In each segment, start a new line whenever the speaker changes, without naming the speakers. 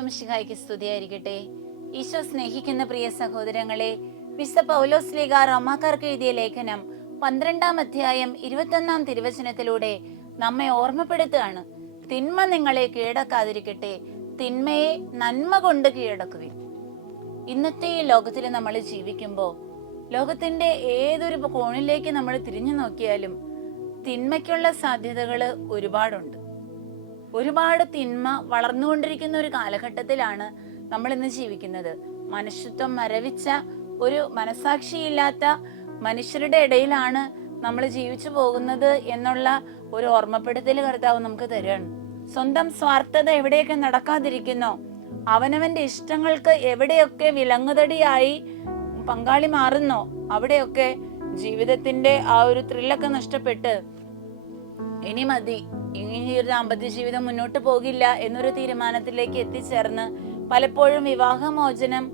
ഈശോമിഷിഹായ്ക്ക് സ്തുതിയായിരിക്കട്ടെ. ഈശോ സ്നേഹിക്കുന്ന പ്രിയ സഹോദരങ്ങളെ വിശുദ്ധ പൗലോസ് ലീഗ റോമാക്കാർക്ക് എഴുതിയ ലേഖനം പന്ത്രണ്ടാം അധ്യായം ഇരുപത്തൊന്നാം തിരുവചനത്തിലൂടെ നമ്മെ ഓർമ്മപ്പെടുത്തുകയാണ്. തിന്മ നിങ്ങളെ കീഴടക്കാതിരിക്കട്ടെ. തിന്മയെ നന്മ കൊണ്ട് കീഴടക്കുവിൻ. ഇന്നത്തെ ഈ ലോകത്തിൽ നമ്മൾ ജീവിക്കുമ്പോൾ ലോകത്തിന്റെ ഏതൊരു കോണിലേക്ക് നമ്മൾ തിരിഞ്ഞു നോക്കിയാലും തിന്മയ്ക്കുള്ള സാധ്യതകൾ ഒരുപാടുണ്ട്. ഒരുപാട് തിന്മ വളർന്നുകൊണ്ടിരിക്കുന്ന ഒരു കാലഘട്ടത്തിലാണ് നമ്മൾ ഇന്ന് ജീവിക്കുന്നത്. മനുഷ്യത്വം മരവിച്ച ഒരു മനസാക്ഷിയില്ലാത്ത മനുഷ്യരുടെ ഇടയിലാണ് നമ്മൾ ജീവിച്ചു പോകുന്നത് എന്നുള്ള ഒരു ഓർമ്മപ്പെടുത്തൽ കർത്താവ് നമുക്ക് തരുകയാണ്. സ്വന്തം സ്വാർത്ഥത എവിടെയൊക്കെ നടക്കാതിരിക്കുന്നോ അവനവന്റെ ഇഷ്ടങ്ങൾക്ക് എവിടെയൊക്കെ വിലങ്ങുതടിയായി പങ്കാളി മാറുന്നോ അവിടെയൊക്കെ ജീവിതത്തിന്റെ ആ ഒരു ത്രില്ലൊക്കെ നഷ്ടപ്പെട്ട് ഇനി മതി. ഇനി ഒരു ദാമ്പത്യ ജീവിതം മുന്നോട്ട് പോകില്ല എന്നൊരു തീരുമാനത്തിലേക്ക് എത്തിച്ചേർന്ന് പലപ്പോഴും വിവാഹമോചനം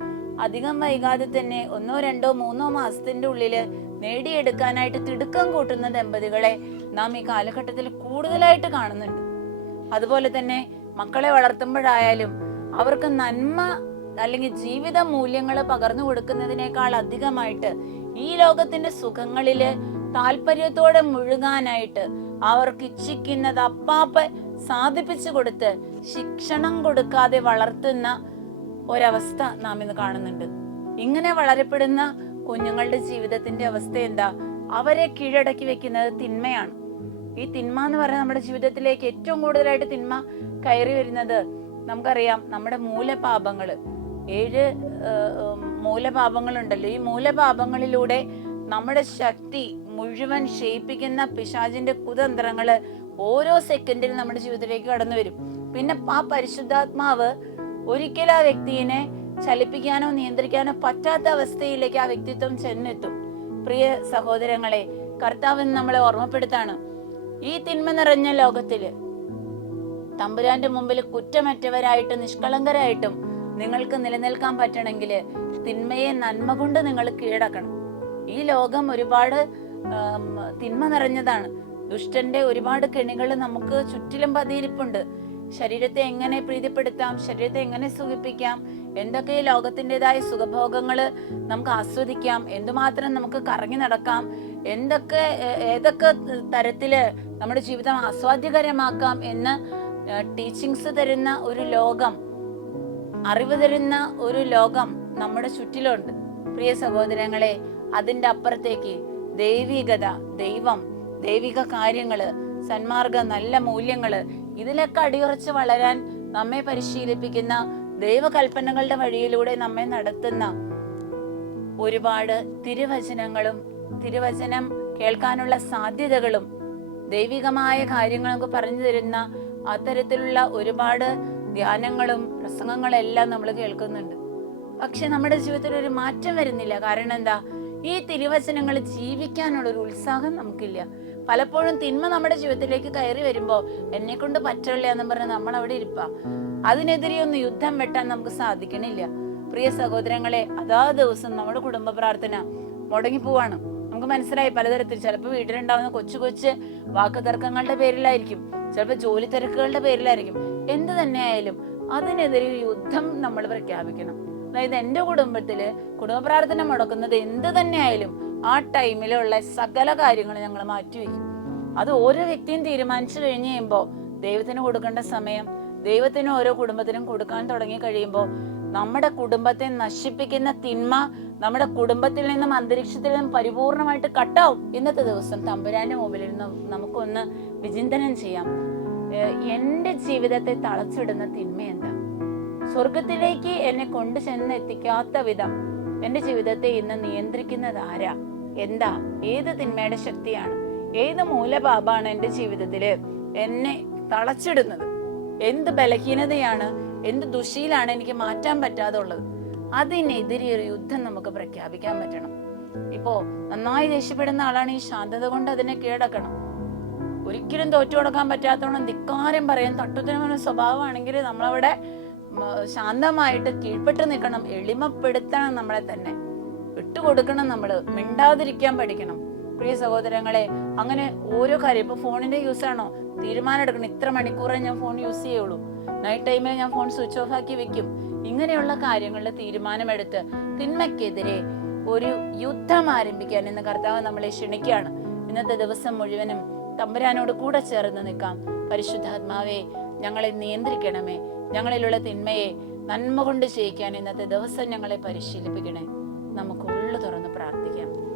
അധികം വൈകാതെ തന്നെ ഒന്നോ രണ്ടോ മൂന്നോ മാസത്തിന്റെ ഉള്ളിൽ നേടിയെടുക്കാനായിട്ട് തിടുക്കം കൂട്ടുന്ന ദമ്പതികളെ നാം ഈ കാലഘട്ടത്തിൽ കൂടുതലായിട്ട് കാണുന്നുണ്ട്. അതുപോലെ തന്നെ മക്കളെ വളർത്തുമ്പോഴായാലും അവർക്ക് നന്മ അല്ലെങ്കിൽ ജീവിത മൂല്യങ്ങൾ പകർന്നു കൊടുക്കുന്നതിനേക്കാൾ അധികമായിട്ട് ഈ ലോകത്തിന്റെ സുഖങ്ങളിൽ താല്പര്യത്തോടെ മുഴുകാനായിട്ട് അവർക്ക് ഇച്ഛിക്കുന്നത് അപ്പാപ്പ സാധിപ്പിച്ചു കൊടുത്ത് ശിക്ഷണം കൊടുക്കാതെ വളർത്തുന്ന ഒരവസ്ഥ നാം ഇന്ന് കാണുന്നുണ്ട്. ഇങ്ങനെ വളരപ്പെടുന്ന കുഞ്ഞുങ്ങളുടെ ജീവിതത്തിന്റെ അവസ്ഥ എന്താ? അവരെ കീഴടക്കി വെക്കുന്നത് തിന്മയാണ്. ഈ തിന്മ എന്ന് പറയുന്നത് നമ്മുടെ ജീവിതത്തിലേക്ക് ഏറ്റവും കൂടുതലായിട്ട് തിന്മ കയറി വരുന്നത് നമുക്കറിയാം നമ്മുടെ മൂലപാപങ്ങൾ ഏഴ് മൂലപാപങ്ങളുണ്ടല്ലോ. ഈ മൂലപാപങ്ങളിലൂടെ നമ്മുടെ ശക്തി മുഴുവൻ ക്ഷയിപ്പിക്കുന്ന പിശാചിന്റെ കുതന്ത്രങ്ങൾ ഓരോ സെക്കൻഡിൽ നമ്മുടെ ജീവിതത്തിലേക്ക് കടന്നു വരും. പിന്നെ ആ പരിശുദ്ധാത്മാവ് ഒരിക്കലും ആ വ്യക്തിയെ ചലിപ്പിക്കാനോ നിയന്ത്രിക്കാനോ പറ്റാത്ത അവസ്ഥയിലേക്ക് ആ വ്യക്തിത്വം ചെന്നെത്തും. പ്രിയ സഹോദരങ്ങളെ കർത്താവ് നമ്മളെ ഓർമ്മപ്പെടുത്താണ്. ഈ തിന്മ നിറഞ്ഞ ലോകത്തിൽ തമ്പുരാന്റെ മുമ്പിൽ കുറ്റമറ്റവരായിട്ട് നിഷ്കളങ്കരായിട്ടും നിങ്ങൾക്ക് നിലനിൽക്കാൻ പറ്റണമെങ്കിൽ തിന്മയെ നന്മ കൊണ്ട് നിങ്ങൾ കീഴടക്കണം. ഈ ലോകം ഒരുപാട് തിന്മ നിറഞ്ഞതാണ്. ദുഷ്ടന്റെ ഒരുപാട് കെണികൾ നമുക്ക് ചുറ്റിലും പതിയിരിപ്പുണ്ട്. ശരീരത്തെ എങ്ങനെ പ്രീതിപ്പെടുത്താം ശരീരത്തെ എങ്ങനെ സുഖിപ്പിക്കാം എന്തൊക്കെ ഈ ലോകത്തിന്റെതായ സുഖഭോഗങ്ങൾ നമുക്ക് ആസ്വദിക്കാം എന്തുമാത്രം നമുക്ക് കറങ്ങി നടക്കാം എന്തൊക്കെ ഏതൊക്കെ തരത്തിൽ നമ്മുടെ ജീവിതം ആസ്വാദ്യകരമാക്കാം എന്ന് ടീച്ചിങ്സ് തരുന്ന ഒരു ലോകം അറിവ് തരുന്ന ഒരു ലോകം നമ്മുടെ ചുറ്റിലുണ്ട്. പ്രിയ സഹോദരങ്ങളെ അതിന്റെ അപ്പുറത്തേക്ക് ദൈവികത ദൈവം ദൈവിക കാര്യങ്ങൾ സന്മാർഗ നല്ല മൂല്യങ്ങൾ ഇതിലൊക്കെ അടിയുറച്ച് വളരാൻ നമ്മെ പരിശീലിപ്പിക്കുന്ന ദൈവകൽപ്പനകളുടെ വഴിയിലൂടെ നമ്മെ നടത്തുന്ന ഒരുപാട് തിരുവചനങ്ങളും തിരുവചനം കേൾക്കാനുള്ള സാധ്യതകളും ദൈവികമായ കാര്യങ്ങളൊക്കെ പറഞ്ഞു തരുന്ന അത്തരത്തിലുള്ള ഒരുപാട് ധ്യാനങ്ങളും പ്രസംഗങ്ങളും എല്ലാം നമ്മൾ കേൾക്കുന്നുണ്ട്. പക്ഷെ നമ്മുടെ ജീവിതത്തിൽ ഒരു മാറ്റം വരുന്നില്ല. കാരണം എന്താ? ഈ തിരുവചനങ്ങൾ ജീവിക്കാനുള്ള ഒരു ഉത്സാഹം നമുക്കില്ല. പലപ്പോഴും തിന്മ നമ്മുടെ ജീവിതത്തിലേക്ക് കയറി വരുമ്പോ എന്നെ കൊണ്ട് പറ്റില്ല എന്ന് പറഞ്ഞ് നമ്മൾ അവിടെ ഇരിപ്പാ. അതിനെതിരെ ഒന്ന് യുദ്ധം വെട്ടാൻ നമുക്ക് സാധിക്കണില്ല. പ്രിയ സഹോദരങ്ങളെ അതാ ദിവസം നമ്മുടെ കുടുംബ പ്രാർത്ഥന മുടങ്ങി പോവാണ്. നമുക്ക് മനസ്സിലായി പലതരത്തിൽ ചിലപ്പോൾ വീട്ടിലുണ്ടാവുന്ന കൊച്ചു കൊച്ചു വാക്കുതർക്കങ്ങളുടെ പേരിലായിരിക്കും ചിലപ്പോൾ ജോലി തിരക്കുകളുടെ പേരിലായിരിക്കും. എന്ത് തന്നെ ആയാലും അതിനെതിരെ യുദ്ധം നമ്മൾ പ്രഖ്യാപിക്കണം. അതായത് എന്റെ കുടുംബത്തിൽ കുടുംബ പ്രാർത്ഥന മുടക്കുന്നത് എന്ത് തന്നെയായാലും ആ ടൈമിലുള്ള സകല കാര്യങ്ങൾ ഞങ്ങൾ മാറ്റിവെക്കും അത് ഓരോ വ്യക്തിയും തീരുമാനിച്ചു കഴിഞ്ഞ് കഴിയുമ്പോൾ ദൈവത്തിന് കൊടുക്കേണ്ട സമയം ദൈവത്തിന് ഓരോ കുടുംബത്തിനും കൊടുക്കാൻ തുടങ്ങി കഴിയുമ്പോൾ നമ്മുടെ കുടുംബത്തെ നശിപ്പിക്കുന്ന തിന്മ നമ്മുടെ കുടുംബത്തിൽ നിന്നും അന്തരീക്ഷത്തിൽ നിന്നും പരിപൂർണമായിട്ട് കട്ടാവും. ഇന്നത്തെ ദിവസം തമ്പുരാന്റെ മുമ്പിൽ നിന്ന് നമുക്കൊന്ന് വിചിന്തനം ചെയ്യാം. എന്റെ ജീവിതത്തെ തളച്ചിടുന്ന തിന്മ എന്താ? സ്വർഗത്തിലേക്ക് എന്നെ കൊണ്ടു ചെന്ന് എത്തിക്കാത്ത വിധം എന്റെ ജീവിതത്തെ ഇന്ന് നിയന്ത്രിക്കുന്നത് ആരാ? എന്താ? ഏത് തിന്മയുടെ ശക്തിയാണ്? ഏത് മൂലപാപാണ് എന്റെ ജീവിതത്തിൽ എന്നെ തളച്ചിടുന്നത്? എന്ത് ബലഹീനതയാണ്? എന്ത് ദുശീലാണ് എനിക്ക് മാറ്റാൻ പറ്റാതെ ഉള്ളത് അതിനെതിരെ ഒരു യുദ്ധം നമുക്ക് പ്രഖ്യാപിക്കാൻ പറ്റണം. ഇപ്പോ നന്നായി ദേഷ്യപ്പെടുന്ന ആളാണ് ഈ ശാന്തത കൊണ്ട് അതിനെ കീഴടക്കണം. ഒരിക്കലും തോറ്റു കൊടുക്കാൻ പറ്റാത്തവണ്ണം ധിക്കാരം പറയാൻ തട്ടുത്തരമായ സ്വഭാവമാണെങ്കിൽ നമ്മളവിടെ ശാന്തമായിട്ട് കീഴ്പ്പെട്ട് നിൽക്കണം എളിമപ്പെടുത്തണം നമ്മളെ തന്നെ. വിട്ടുകൊടുക്കണം നമ്മൾ മിണ്ടാതിരിക്കാൻ പഠിക്കണം. പ്രിയ സഹോദരങ്ങളെ അങ്ങനെ ഓരോ കാര്യം ഇപ്പൊ ഫോണിന്റെ യൂസ് ആണോ? തീരുമാനം എടുക്കണം. ഇത്ര മണിക്കൂറേ ഞാൻ ഫോൺ യൂസ് ചെയ്യുള്ളൂ. നൈറ്റ് ടൈമിൽ ഞാൻ ഫോൺ സ്വിച്ച് ഓഫ് ആക്കി വെക്കും. ഇങ്ങനെയുള്ള കാര്യങ്ങളിൽ തീരുമാനമെടുത്ത് തിന്മയ്ക്കെതിരെ ഒരു യുദ്ധം ആരംഭിക്കാൻ ഇന്ന് കർത്താവ് നമ്മളെ ക്ഷണിക്കുകയാണ്. ഇന്നത്തെ ദിവസം മുഴുവനും തമ്പുരാനോട് കൂടെ ചേർന്ന് നിൽക്കാം. പരിശുദ്ധാത്മാവെ ഞങ്ങളെ നിയന്ത്രിക്കണമേ. ഞങ്ങളിലുള്ള തിന്മയെ നന്മ കൊണ്ട് ചെയ്യിക്കാൻ ഇന്നത്തെ ദിവസം ഞങ്ങളെ പരിശീലിപ്പിക്കണേ. നമുക്ക് ഉള്ളു തുറന്ന് പ്രാർത്ഥിക്കാം.